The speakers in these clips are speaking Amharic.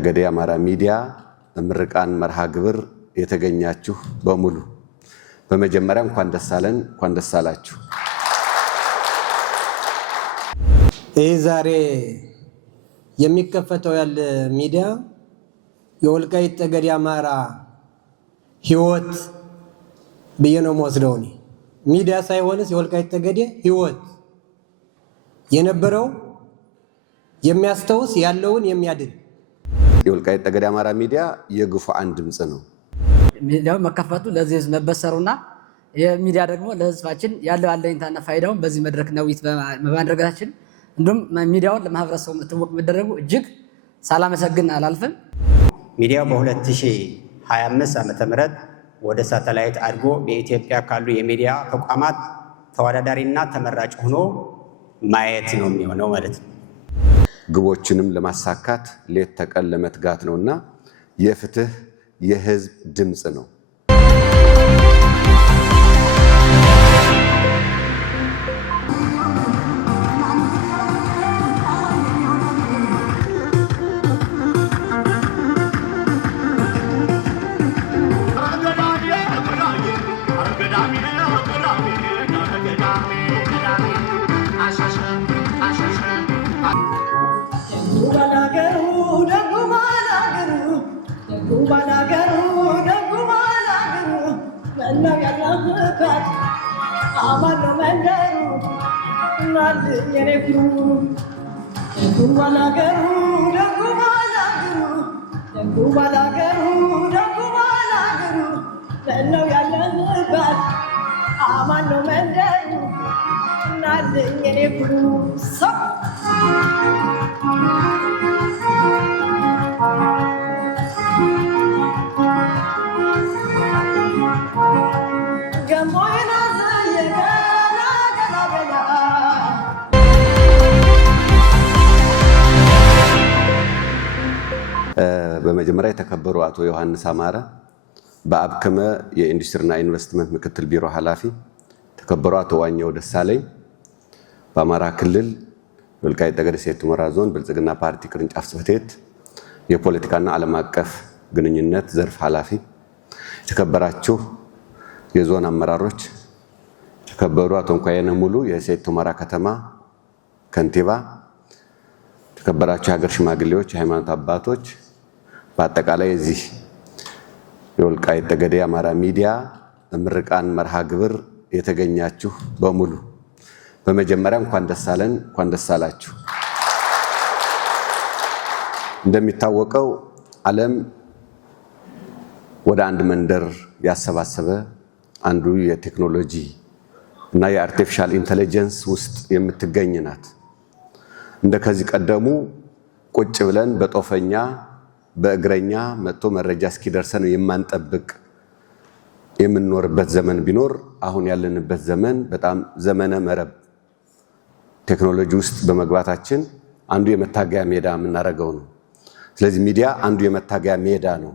ጠገዴ አማራ ሚዲያ ምርቃን መርሃ ግብር የተገኛችሁ በሙሉ በመጀመሪያ እንኳን ደስ አለን፣ እንኳን ደስ አላችሁ። ይህ ዛሬ የሚከፈተው ያለ ሚዲያ የወልቃይት ጠገዴ አማራ ህይወት ብዬ ነው የምወስደው። ሚዲያ ሳይሆንስ የወልቃይት ጠገዴ ህይወት የነበረው የሚያስተውስ ያለውን የሚያድን የወልቃይት ጠገዴ አማራ ሚዲያ የግፉዓን ድምጽ ነው። ሚዲያው መከፈቱ ለዚህ ህዝብ መበሰሩና የሚዲያ ደግሞ ለህዝባችን ያለው አለኝታና ፋይዳውን በዚህ መድረክ ነውይት በማድረጋችን እንዲሁም ሚዲያውን ለማህበረሰቡ ትውውቅ መደረጉ እጅግ ሳላመሰግን አላልፍም። ሚዲያው በ2025 ዓመተ ምህረት ወደ ሳተላይት አድጎ በኢትዮጵያ ካሉ የሚዲያ ተቋማት ተወዳዳሪና ተመራጭ ሆኖ ማየት ነው የሚሆነው ማለት ነው። ግቦችንም ለማሳካት ሌት ተቀን ለመትጋት ነውና የፍትህ የህዝብ ድምጽ ነው። በመጀመሪያ የተከበሩ አቶ ዮሐንስ አማረ በአብክመ የኢንዱስትሪና ኢንቨስትመንት ምክትል ቢሮ ኃላፊ፣ የተከበሩ አቶ ዋኘው ደሳለኝ በአማራ ክልል ወልቃይት ጠገዴ ሰቲት ሁመራ ዞን ብልጽግና ፓርቲ ቅርንጫፍ ጽሕፈት ቤት የፖለቲካና ዓለም አቀፍ ግንኙነት ዘርፍ ኃላፊ፣ የተከበራችሁ የዞን አመራሮች፣ የተከበሩ አቶ እንኳየነ ሙሉ የሰቲት ሁመራ ከተማ ከንቲባ፣ የተከበራችሁ የሀገር ሽማግሌዎች፣ የሃይማኖት አባቶች፣ በአጠቃላይ እዚህ የወልቃይት ጠገዴ አማራ ሚዲያ ምርቃን መርሃ ግብር የተገኛችሁ በሙሉ በመጀመሪያ እንኳን ደስ አለን፣ እንኳን ደስ አላችሁ። እንደሚታወቀው ዓለም ወደ አንድ መንደር ያሰባሰበ አንዱ የቴክኖሎጂ እና የአርቲፊሻል ኢንተለጀንስ ውስጥ የምትገኝ ናት። እንደከዚህ ቀደሙ ቁጭ ብለን በጦፈኛ በእግረኛ መጥቶ መረጃ እስኪደርሰን የማንጠብቅ የምንኖርበት ዘመን ቢኖር አሁን ያለንበት ዘመን በጣም ዘመነ መረብ ቴክኖሎጂ ውስጥ በመግባታችን አንዱ የመታገያ ሜዳ የምናደርገው ነው። ስለዚህ ሚዲያ አንዱ የመታገያ ሜዳ ነው።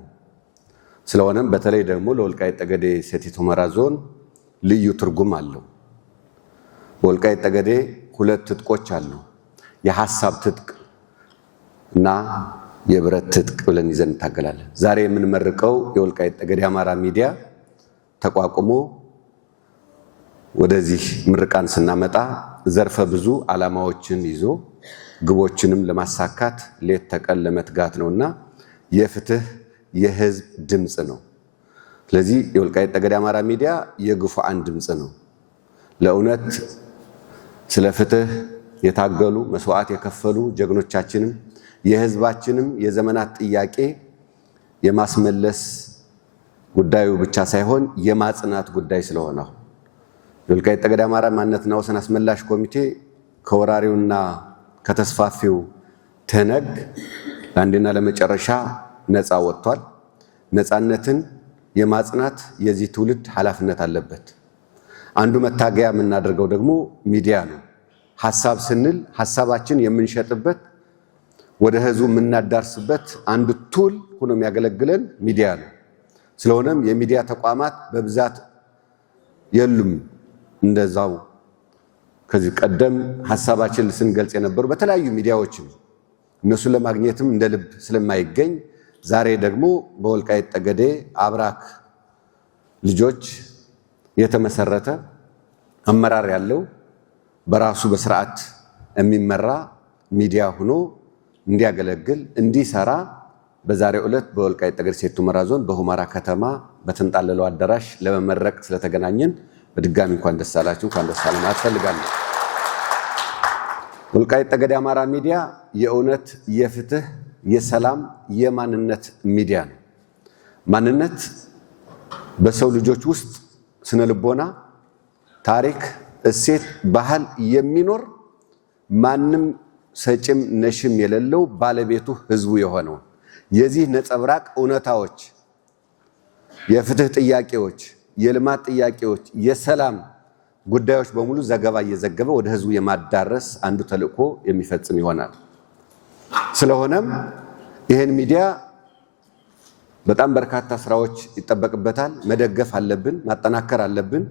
ስለሆነም በተለይ ደግሞ ለወልቃይት ጠገዴ ሰቲት ሁመራ ዞን ልዩ ትርጉም አለው። በወልቃይት ጠገዴ ሁለት ትጥቆች አሉ። የሐሳብ ትጥቅ እና የብረት ትጥቅ ብለን ይዘን እንታገላለን። ዛሬ የምንመርቀው የወልቃይት ጠገዴ አማራ ሚዲያ ተቋቁሞ ወደዚህ ምርቃን ስናመጣ ዘርፈ ብዙ ዓላማዎችን ይዞ ግቦችንም ለማሳካት ሌት ተቀን ለመትጋት ነውና የፍትህ የህዝብ ድምጽ ነው። ስለዚህ የወልቃይት ጠገዴ አማራ ሚዲያ የግፉዓን ድምጽ ነው። ለእውነት ስለ ፍትህ የታገሉ መስዋዕት የከፈሉ ጀግኖቻችንም የህዝባችንም የዘመናት ጥያቄ የማስመለስ ጉዳዩ ብቻ ሳይሆን የማጽናት ጉዳይ ስለሆነ የወልቃይት ጠገዴ አማራ ማንነትና ወሰን አስመላሽ ኮሚቴ ከወራሪውና ከተስፋፊው ትህነግ ለአንዴና ለመጨረሻ ነፃ ወጥቷል። ነፃነትን የማጽናት የዚህ ትውልድ ኃላፊነት አለበት። አንዱ መታገያ የምናደርገው ደግሞ ሚዲያ ነው። ሐሳብ ስንል ሐሳባችን የምንሸጥበት ወደ ህዝቡ የምናዳርስበት አንዱ ቱል ሆኖ የሚያገለግለን ሚዲያ ነው። ስለሆነም የሚዲያ ተቋማት በብዛት የሉም። እንደዛው ከዚህ ቀደም ሐሳባችን ስንገልጽ የነበሩ በተለያዩ ሚዲያዎች ነው። እነሱን ለማግኘትም እንደ ልብ ስለማይገኝ ዛሬ ደግሞ በወልቃይት ጠገዴ አብራክ ልጆች የተመሰረተ አመራር ያለው በራሱ በስርዓት የሚመራ ሚዲያ ሆኖ እንዲያገለግል እንዲሰራ በዛሬው ዕለት በወልቃይት ጠገዴ ሰቲት ሁመራ ዞን በሁመራ ከተማ በተንጣለለው አዳራሽ ለመመረቅ ስለተገናኘን በድጋሚ እንኳን ደስ አላችሁ እንኳን ደስ አለን አስፈልጋለሁ። ወልቃይት ጠገዴ አማራ ሚዲያ የእውነት የፍትህ የሰላም የማንነት ሚዲያ ነው። ማንነት በሰው ልጆች ውስጥ ስነ ልቦና፣ ታሪክ፣ እሴት፣ ባህል የሚኖር ማንም ሰጭም ነሽም የሌለው ባለቤቱ ህዝቡ የሆነው የዚህ ነጸብራቅ እውነታዎች፣ የፍትህ ጥያቄዎች፣ የልማት ጥያቄዎች፣ የሰላም ጉዳዮች በሙሉ ዘገባ እየዘገበ ወደ ህዝቡ የማዳረስ አንዱ ተልእኮ የሚፈጽም ይሆናል። ስለሆነም ይህን ሚዲያ በጣም በርካታ ስራዎች ይጠበቅበታል። መደገፍ አለብን፣ ማጠናከር አለብን።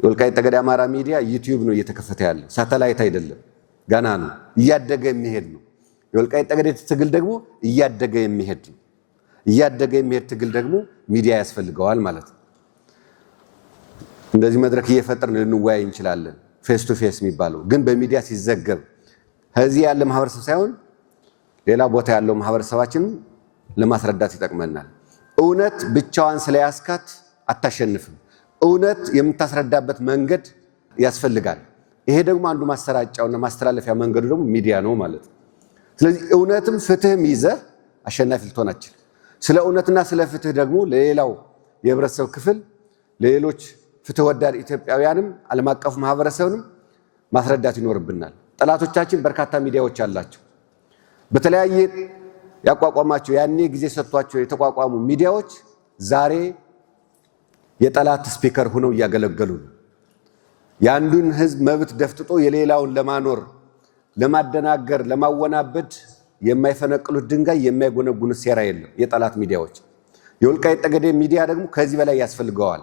የወልቃይት ጠገዴ አማራ ሚዲያ ዩቲዩብ ነው እየተከፈተ ያለ፣ ሳተላይት አይደለም፣ ገና ነው፣ እያደገ የሚሄድ ነው። የወልቃይት ጠገዴ ትግል ደግሞ እያደገ የሚሄድ ነው። እያደገ የሚሄድ ትግል ደግሞ ሚዲያ ያስፈልገዋል ማለት ነው። እንደዚህ መድረክ እየፈጠርን ልንወያይ እንችላለን፣ ፌስ ቱ ፌስ የሚባለው ግን በሚዲያ ሲዘገብ ከዚህ ያለ ማህበረሰብ ሳይሆን ሌላ ቦታ ያለው ማህበረሰባችን ለማስረዳት ይጠቅመናል። እውነት ብቻዋን ስለያስካት አታሸንፍም። እውነት የምታስረዳበት መንገድ ያስፈልጋል። ይሄ ደግሞ አንዱ ማሰራጫውና ማስተላለፊያ መንገዱ ደግሞ ሚዲያ ነው ማለት ነው። ስለዚህ እውነትም ፍትህም ይዘህ አሸናፊ ልትሆን አትችልም። ስለ እውነትና ስለ ፍትህ ደግሞ ለሌላው የህብረተሰብ ክፍል ለሌሎች ፍትህ ወዳድ ኢትዮጵያውያንም ዓለም አቀፍ ማህበረሰብንም ማስረዳት ይኖርብናል። ጠላቶቻችን በርካታ ሚዲያዎች አላቸው። በተለያየ ያቋቋማቸው ያኔ ጊዜ ሰጥቷቸው የተቋቋሙ ሚዲያዎች ዛሬ የጠላት ስፒከር ሆነው እያገለገሉ ነው። የአንዱን ህዝብ መብት ደፍጥጦ የሌላውን ለማኖር፣ ለማደናገር፣ ለማወናበድ የማይፈነቅሉት ድንጋይ የማይጎነጉኑት ሴራ የለም የጠላት ሚዲያዎች። የወልቃይት ጠገዴ ሚዲያ ደግሞ ከዚህ በላይ ያስፈልገዋል።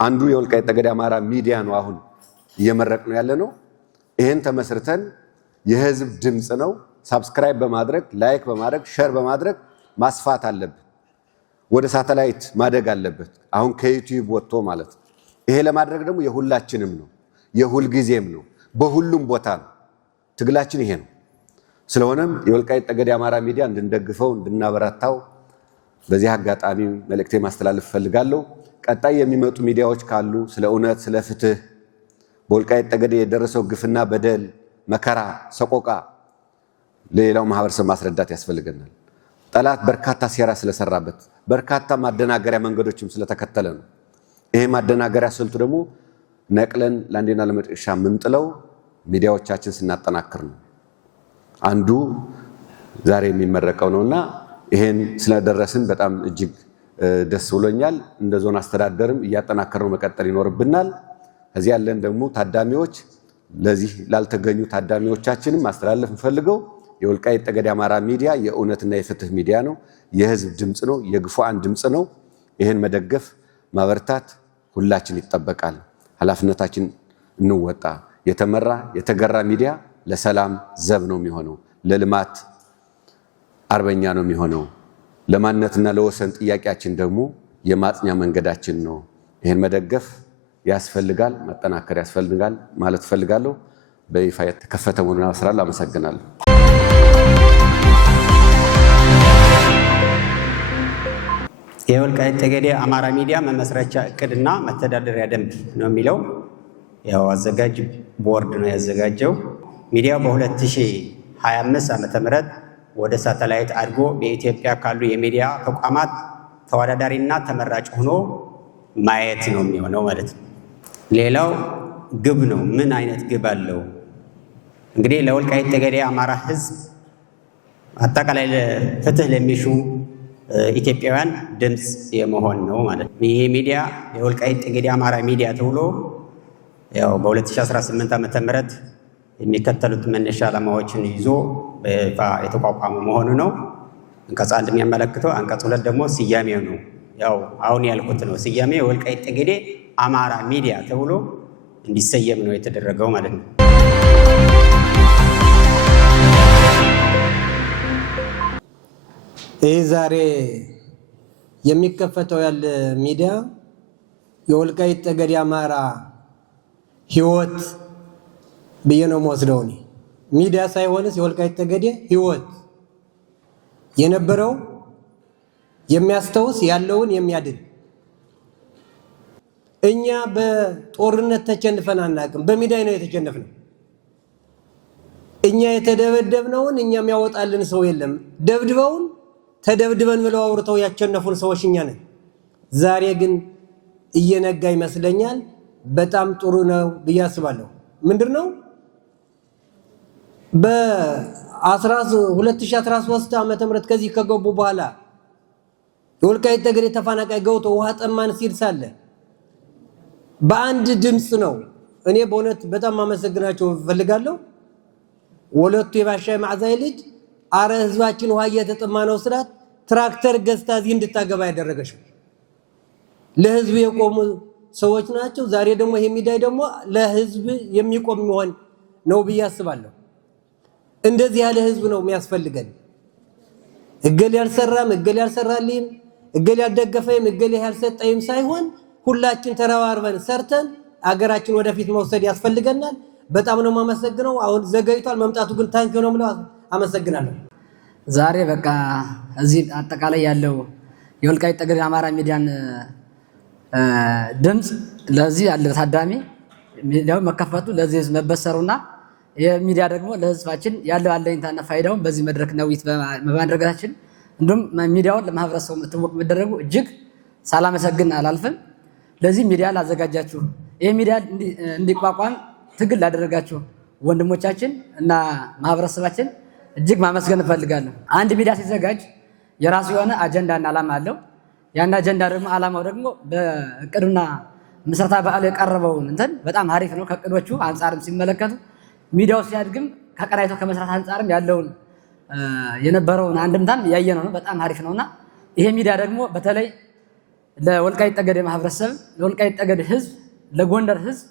አንዱ የወልቃይት ጠገዴ አማራ ሚዲያ ነው አሁን እየመረቅ ነው ያለ ነው። ይህን ተመስርተን የህዝብ ድምፅ ነው። ሳብስክራይብ በማድረግ ላይክ በማድረግ ሼር በማድረግ ማስፋት አለብን። ወደ ሳተላይት ማደግ አለበት፣ አሁን ከዩቲዩብ ወጥቶ ማለት ነው። ይሄ ለማድረግ ደግሞ የሁላችንም ነው፣ የሁልጊዜም ነው፣ በሁሉም ቦታ ነው። ትግላችን ይሄ ነው። ስለሆነም የወልቃይት ጠገዴ አማራ ሚዲያ እንድንደግፈው እንድናበረታው በዚህ አጋጣሚ መልእክቴ ማስተላለፍ እፈልጋለሁ። ቀጣይ የሚመጡ ሚዲያዎች ካሉ ስለ እውነት፣ ስለ ፍትህ በወልቃይት ጠገዴ የደረሰው ግፍና በደል፣ መከራ፣ ሰቆቃ ለሌላው ማህበረሰብ ማስረዳት ያስፈልገናል። ጠላት በርካታ ሴራ ስለሰራበት በርካታ ማደናገሪያ መንገዶችም ስለተከተለ ነው። ይሄ ማደናገሪያ ስልቱ ደግሞ ነቅለን ለአንዴና ለመጨረሻ ምንጥለው ሚዲያዎቻችን ስናጠናክር ነው። አንዱ ዛሬ የሚመረቀው ነውና ይሄን ስለደረስን በጣም እጅግ ደስ ብሎኛል። እንደ ዞን አስተዳደርም እያጠናከርነው መቀጠል ይኖርብናል። እዚህ ያለን ደግሞ ታዳሚዎች፣ ለዚህ ላልተገኙ ታዳሚዎቻችንም ማስተላለፍ እንፈልገው የወልቃይት ጠገዴ አማራ ሚዲያ የእውነትና የፍትህ ሚዲያ ነው። የህዝብ ድምፅ ነው፣ የግፉዓን ድምፅ ነው። ይህን መደገፍ ማበርታት ሁላችን ይጠበቃል። ኃላፊነታችን እንወጣ። የተመራ የተገራ ሚዲያ ለሰላም ዘብ ነው የሚሆነው፣ ለልማት አርበኛ ነው የሚሆነው። ለማንነትና ለወሰን ጥያቄያችን ደግሞ የማጽኛ መንገዳችን ነው። ይህን መደገፍ ያስፈልጋል፣ ማጠናከር ያስፈልጋል ማለት ፈልጋለሁ። በይፋ የተከፈተ መሆኑን አስራለሁ። አመሰግናለሁ። የወልቃይት ጠገዴ አማራ ሚዲያ መመስረቻ እቅድና መተዳደሪያ ደንብ ነው የሚለው። ያው አዘጋጅ ቦርድ ነው ያዘጋጀው። ሚዲያው በ2025 ዓ.ም ወደ ሳተላይት አድጎ በኢትዮጵያ ካሉ የሚዲያ ተቋማት ተወዳዳሪና ተመራጭ ሆኖ ማየት ነው የሚሆነው ማለት ነው። ሌላው ግብ ነው። ምን አይነት ግብ አለው? እንግዲህ ለወልቃይት ጠገዴ አማራ ህዝብ አጠቃላይ ፍትህ ለሚሹ ኢትዮጵያውያን ድምፅ የመሆን ነው ማለት ነው። ይሄ ሚዲያ የወልቃይት ጠገዴ አማራ ሚዲያ ተብሎ ያው በ2018 ዓ.ም የሚከተሉት መነሻ ዓላማዎችን ይዞ በይፋ የተቋቋመ መሆኑ ነው። አንቀጽ 1 የሚያመለክተው፣ አንቀጽ 2 ደግሞ ስያሜው ነው። ያው አሁን ያልኩት ነው። ስያሜ የወልቃይት ጠገዴ አማራ ሚዲያ ተብሎ እንዲሰየም ነው የተደረገው ማለት ነው። ይህ ዛሬ የሚከፈተው ያለ ሚዲያ የወልቃይት ጠገዴ አማራ ህይወት ብዬ ነው የምወስደው። ሚዲያ ሳይሆንስ የወልቃይት ጠገዴ ህይወት የነበረው የሚያስታውስ ያለውን የሚያድን። እኛ በጦርነት ተቸንፈን አናውቅም። በሚዲያ ነው የተቸነፍነው። እኛ የተደበደብነውን እኛ የሚያወጣልን ሰው የለም። ደብድበውን ተደብድበን ብለው አውርተው ያቸነፉን ሰዎች እኛ ነን። ዛሬ ግን እየነጋ ይመስለኛል። በጣም ጥሩ ነው ብዬ አስባለሁ። ምንድነው በ2013 ዓመተ ምህረት ከዚህ ከገቡ በኋላ የወልቃይት ጠገዴ ተፈናቃይ ገብቶ ውሃ ጠማን ሲል ሳለ በአንድ ድምፅ ነው። እኔ በእውነት በጣም ማመሰግናቸው ፈልጋለሁ። ወለቱ የባሻ ማዕዛይ ልጅ አረ ህዝባችን ውሃ እየተጠማ ነው ስላት ትራክተር ገዝታ እዚህ እንድታገባ ያደረገች ለህዝብ የቆሙ ሰዎች ናቸው። ዛሬ ደግሞ ይሄ ሚዲያ ደግሞ ለህዝብ የሚቆም መሆን ነው ብዬ አስባለሁ። እንደዚህ ያለ ህዝብ ነው የሚያስፈልገን። እገሌ ያልሰራም እገሌ ያልሰራልኝም እገሌ ያልደገፈኝም እገሌ ያልሰጠኝም ሳይሆን ሁላችን ተረባርበን ሰርተን አገራችን ወደፊት መውሰድ ያስፈልገናል። በጣም ነው የማመሰግነው። አሁን ዘገይቷል፣ መምጣቱ ግን ታንክ ነው የምለው። አመሰግናለሁ። ዛሬ በቃ እዚህ አጠቃላይ ያለው የወልቃይት ጠገዴ አማራ ሚዲያን ድምፅ ለዚህ ያለ ታዳሚ ሚዲያው መከፈቱ ለዚህ ህዝብ መበሰሩና የሚዲያ ደግሞ ለህዝባችን ያለው አለኝታና ፋይዳውን በዚህ መድረክ ነውይት በማድረጋችን እንዲሁም ሚዲያውን ለማህበረሰቡ ትውውቅ መደረጉ እጅግ ሳላመሰግን አላልፍም። ለዚህ ሚዲያ ላዘጋጃችሁ ይሄ ሚዲያ እንዲቋቋም ትግል ላደረጋችሁ ወንድሞቻችን እና ማህበረሰባችን እጅግ ማመስገን እፈልጋለሁ። አንድ ሚዲያ ሲዘጋጅ የራሱ የሆነ አጀንዳና ዓላማ አለው። ያን አጀንዳ ደግሞ ዓላማው ደግሞ በእቅዱና ምስረታ በዓሉ የቀረበውን እንትን በጣም አሪፍ ነው። ከእቅዶቹ አንጻርም ሲመለከቱ ሚዲያው ሲያድግም ከቀናይቶ ከመስራት አንጻርም ያለውን የነበረውን አንድምታም ያየነው ነው። በጣም አሪፍ ነውና ይሄ ሚዲያ ደግሞ በተለይ ለወልቃይት ጠገዴ ማህበረሰብ፣ ለወልቃይት ጠገዴ ህዝብ፣ ለጎንደር ህዝብ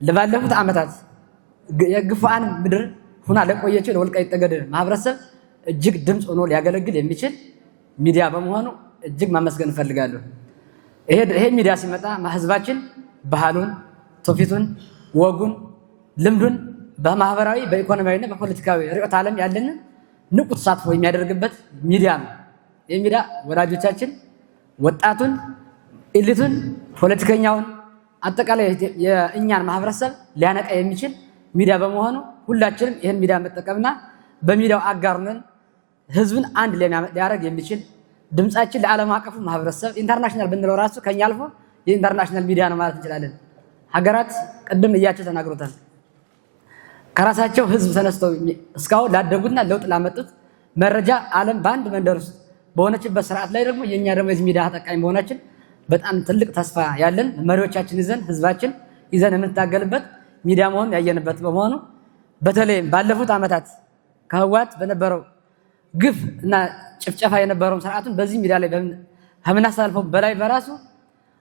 ለባለፉት ዓመታት የግፋን ምድር ሁና ለቆየችው ለወልቃይት ጠገዴ ማህበረሰብ እጅግ ድምፅ ሆኖ ሊያገለግል የሚችል ሚዲያ በመሆኑ እጅግ ማመስገን እፈልጋለሁ። ይሄ ሚዲያ ሲመጣ ህዝባችን ባህሉን፣ ትውፊቱን፣ ወጉን፣ ልምዱን በማህበራዊ በኢኮኖሚያዊና በፖለቲካዊ ርዕዮተ ዓለም ያለንን ንቁ ተሳትፎ የሚያደርግበት ሚዲያ ነው። ይህ ሚዲያ ወላጆቻችን፣ ወጣቱን፣ ኢሊቱን፣ ፖለቲከኛውን አጠቃላይ የእኛን ማህበረሰብ ሊያነቃ የሚችል ሚዲያ በመሆኑ ሁላችንም ይህን ሚዲያ መጠቀምና በሚዲያው አጋሩንን ህዝብን አንድ ሊያደርግ የሚችል ድምጻችን ለዓለም አቀፉ ማህበረሰብ ኢንተርናሽናል ብንለው ራሱ ከኛ አልፎ የኢንተርናሽናል ሚዲያ ነው ማለት እንችላለን። ሀገራት ቅድም እያቸው ተናግሮታል። ከራሳቸው ህዝብ ተነስተው እስካሁን ላደጉና ለውጥ ላመጡት መረጃ ዓለም በአንድ መንደር ውስጥ በሆነችበት ስርዓት ላይ ደግሞ የኛ ደግሞ የዚህ ሚዲያ ተጠቃሚ መሆናችን በጣም ትልቅ ተስፋ ያለን መሪዎቻችን ይዘን ህዝባችን ይዘን የምንታገልበት ሚዲያ መሆኑን ያየንበት በመሆኑ በተለይም ባለፉት ዓመታት ከህወሓት በነበረው ግፍ እና ጭፍጨፋ የነበረውን ስርዓቱን በዚህ ሚዲያ ላይ ከምናስተላልፈው በላይ በራሱ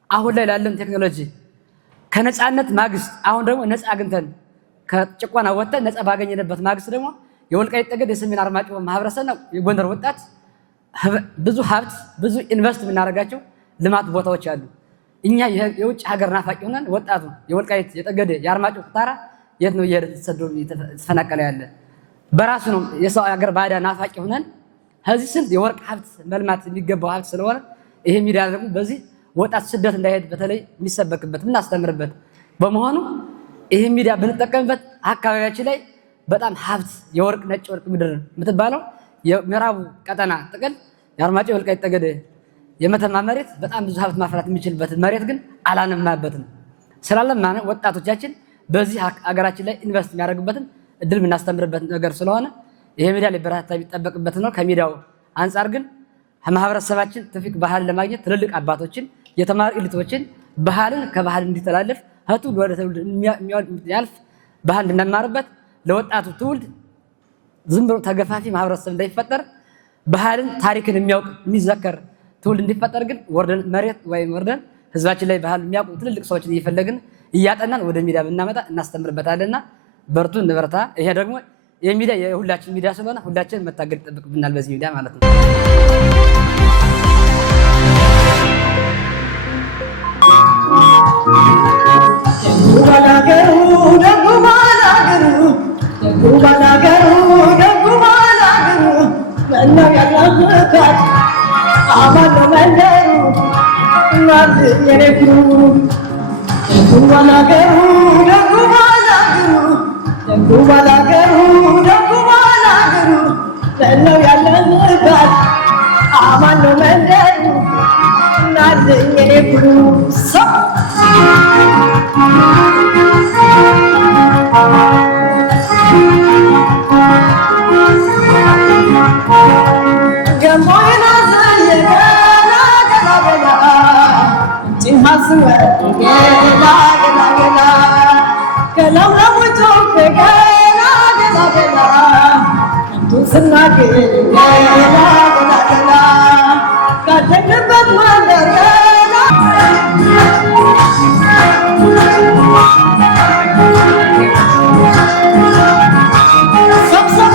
አሁን ላይ ላለን ቴክኖሎጂ ከነፃነት ማግስት አሁን ደግሞ ነፃ አግኝተን ከጭቆና ወጥተን ነፃ ባገኘንበት ማግስት ደግሞ የወልቃይት ጠገዴ የሰሜን አርማጭሆ ማህበረሰብና የጎንደር ወጣት ብዙ ሀብት ብዙ ኢንቨስት የምናደርጋቸው ልማት ቦታዎች አሉ። እኛ የውጭ ሀገር ናፋቂ ሆነን ወጣቱ የወልቃይት የጠገዴ የአርማጭሆ ኩታራ የት ነው እየተሰደዱ የተፈናቀለ ያለ በራሱ ነው የሰው ሀገር ባዳ ናፋቂ ሆነን ከዚህ ስንት የወርቅ ሀብት መልማት የሚገባው ሀብት ስለሆነ ይሄ ሚዲያ ደግሞ በዚህ ወጣት ስደት እንዳይሄድ በተለይ የሚሰበክበት የምናስተምርበት በመሆኑ ይሄ ሚዲያ ብንጠቀምበት አካባቢያችን ላይ በጣም ሀብት የወርቅ ነጭ ወርቅ ምድር የምትባለው የምዕራቡ ቀጠና ጥቅል የአርማጭሆ የወልቃይት ጠገዴ የመተማ መሬት በጣም ብዙ ሀብት ማፍራት የሚችልበትን መሬት ግን አላለማበትም። ስላለማነ ወጣቶቻችን በዚህ ሀገራችን ላይ ኢንቨስት የሚያደርጉበትን እድል የምናስተምርበት ነገር ስለሆነ ይሄ ሚዲያ ላይ በርካታ የሚጠበቅበት ነው። ከሚዲያው አንጻር ግን ማህበረሰባችን ትውፊት ባህል ለማግኘት ትልልቅ አባቶችን የተማሩ ኢሊቶችን ባህልን ከባህል እንዲተላለፍ ከትውልድ ወደ ትውልድ የሚያልፍ ባህል እንድንማርበት ለወጣቱ ትውልድ ዝም ብሎ ተገፋፊ ማህበረሰብ እንዳይፈጠር ባህልን ታሪክን የሚያውቅ የሚዘከር ትውልድ እንዲፈጠር ግን ወርደን መሬት ወይም ወርደን ህዝባችን ላይ ባህል የሚያውቁ ትልልቅ ሰዎችን እየፈለግን እያጠናን ወደ ሚዲያ ብናመጣ እናስተምርበታለንና በርቱ እንበርታ። ይሄ ደግሞ የሚዲያ የሁላችን ሚዲያ ስለሆነ ሁላችን መታገል ይጠብቅብናል በዚህ ሚዲያ ማለት ነው። አማን ነው መንደሩ እናት የኔ ኩሩ ደጉ ባላገሩ ደጉ ባላገሩ ደጉ ባላገሩ ደጉ ባላገሩ በለው ያለንበት አማን ነው መንደሩ እናት የኔ ኩሩ ሰው ገሞይና ዘየገና ገላ ገላ ጭንሃስወር ገላ ገላ ገላ ከለምለሙጮ ገላ ገላ ገላ አንቱ ስናገር ገላ ገላ ገላ ካደግንበት መንደር ገላ ሰብሰብ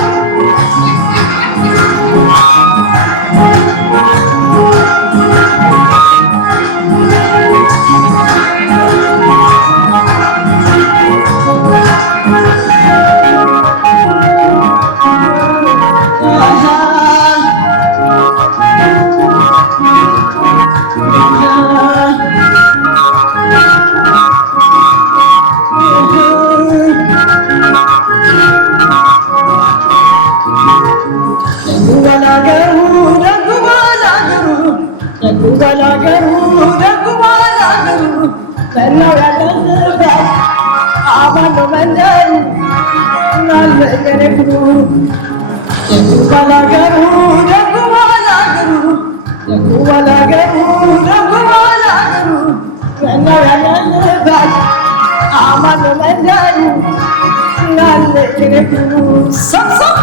ባላገሩ ደጉ ባላገሩ በለው ያለንበት አማን ነው መንደሩ እናት የኔ ኩሩ ደጉ ባላገሩ ደጉ ባላገሩ ደጉ ባላገሩ ደጉ ባላገሩ በለው ያለንበት አማን ነው መንደሩ እናት የኔ ኩሩ ሰብሰብ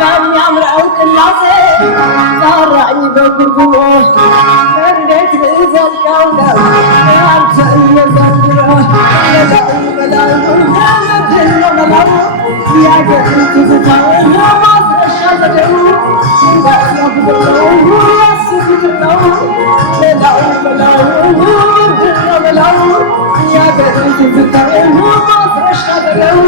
በሚያምረው ቅላሴ ጠራኝ በጉርጉሮ እንዴት ልዘልቀው ነው አንተ የዘንድሮ መላው ምንድን ነው መላው ያገር ትዝታው ማስረሻ ዘደሩ ያስፍትነው መላው ምንድን ነው መላው ያገር ትዝታው ማስረሻ ዘደሩ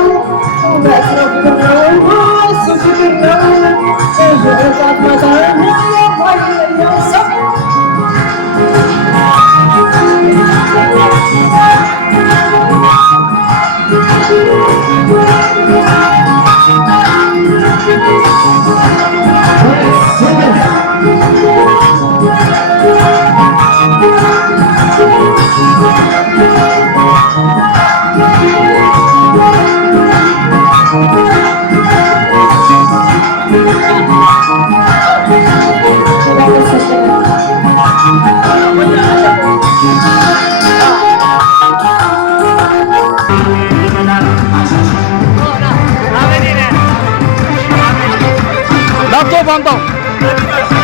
Laptop